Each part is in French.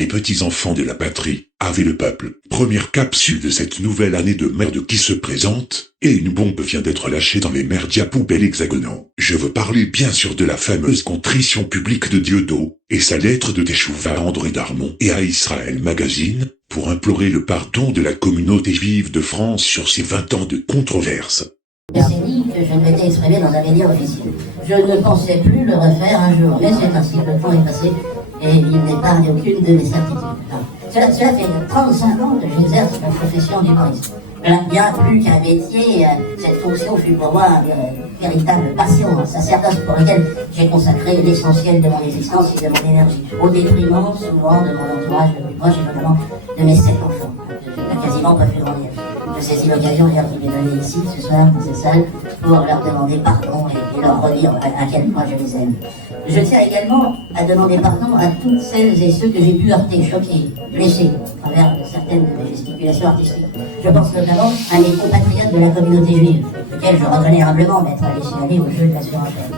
les petits-enfants de la patrie, avec le peuple. Première capsule de cette nouvelle année de merde qui se présente, et une bombe vient d'être lâchée dans les merdias poubelles hexagonaux. Je veux parler bien sûr de la fameuse contrition publique de Dieudo, et sa lettre de Teshuva à André Darmon et à Israël Magazine, pour implorer le pardon de la communauté juive de France sur ces 20 ans de controverse. C'est dit que je m'étais exprimé dans un média officiel. Je ne pensais plus le refaire un jour, mais c'est ainsi, le temps est passé et il n'épargne aucune de mes certitudes. Cela fait 35 ans que j'exerce la profession d'humoriste. Bien plus qu'un métier, cette fonction fut pour moi une véritable passion, un sacerdoce pour lequel j'ai consacré l'essentiel de mon existence et de mon énergie, au détriment souvent de mon entourage le plus proche et notamment de mes 7 enfants, que j'ai quasiment pas fait grandir. Je saisis l'occasion d'ailleurs qui m'est donnée ici ce soir dans cette salle pour leur demander pardon et leur redire à quel point je les aime. Je tiens également à demander pardon à toutes celles et ceux que j'ai pu heurter, choquer, blesser à travers certaines de mes gesticulations artistiques. Je pense notamment à mes compatriotes de la communauté juive, lesquels je reconnais humblement m'être laissé aller au jeu de la surenchère.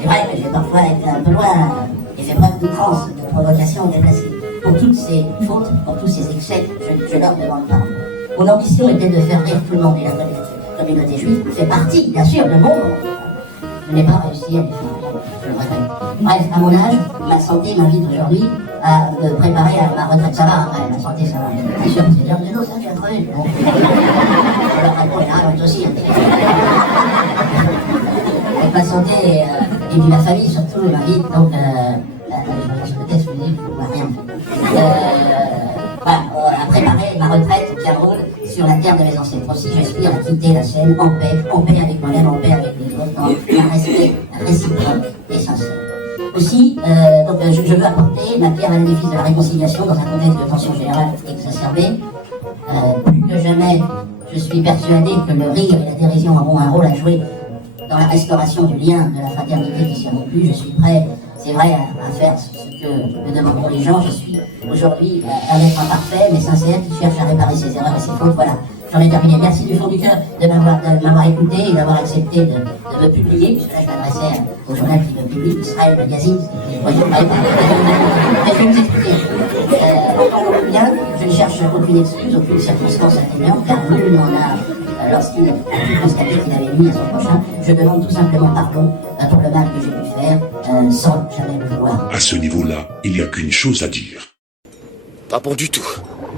C'est vrai que j'ai parfois été un peu loin et fait preuve d'outrance, de provocation déplacée. Pour toutes ces fautes, pour tous ces excès, je leur demande pardon. Mon ambition était de faire rire tout le monde et la communauté juive fait partie, bien sûr, de mon monde. Je n'ai pas réussi à les faire, je le regrette. Bref, à mon âge, ma santé m'invite aujourd'hui à me préparer à ma retraite. Ça va, après, la santé, ça va. Bien sûr, c'est l'heure de l'eau, ça, tu as crevé. Bon. Je leur réponds, et là, aussi. Avec ma santé et puis ma famille, surtout, m'invite, donc, je peux t'excuser, rien. Voilà, à préparer ma retraite au Cameroun sur la terre de mes ancêtres. Aussi, j'aspire à quitter la scène en paix avec moi-même, en paix avec les autres, dans un respect réciproque et sincère. Aussi, je veux apporter ma pierre à l'édifice de la réconciliation dans un contexte de tension générale exacerbée. Plus que jamais, je suis persuadé que le rire et la dérision auront un rôle à jouer dans la restauration du lien de la fraternité qui s'y rompu. Je suis prêt, c'est vrai, à faire ce que me demanderont les gens. Je suis aujourd'hui un être imparfait mais sincère qui cherche à réparer ses erreurs et ses fautes. Voilà, j'en ai terminé. Merci du fond du cœur de m'avoir écouté et d'avoir accepté de me publier, puisque là je m'adressais au journal qui me publie, Israël Magazine. Mais je vais vous expliquer. Encore bien, je ne cherche aucune excuse, aucune circonstance atténuante, car nul n'en a, lorsqu'il a pu constater qu'il avait nuit à son prochain. Je demande tout simplement pardon pour le mal que j'ai pu faire, sans jamais le vouloir. À ce niveau-là, il n'y a qu'une chose à dire. Pas bon du tout.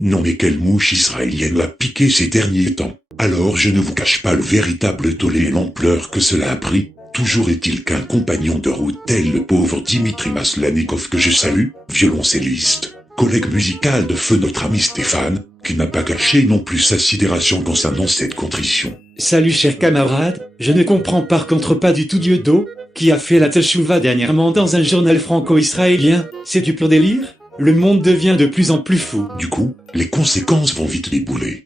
Non mais quelle mouche israélienne l'a piqué ces derniers temps. Alors je ne vous cache pas le véritable tollé et l'ampleur que cela a pris. Toujours est-il qu'un compagnon de route tel le pauvre Dimitri Maslenikov que je salue, violoncelliste, collègue musical de feu notre ami Stéphane, qui n'a pas caché non plus sa sidération concernant cette contrition. Salut chers camarades, je ne comprends par contre pas du tout Dieudo, qui a fait la teshuva dernièrement dans un journal franco-israélien. C'est du pur délire? Le monde devient de plus en plus fou. Du coup, les conséquences vont vite débouler.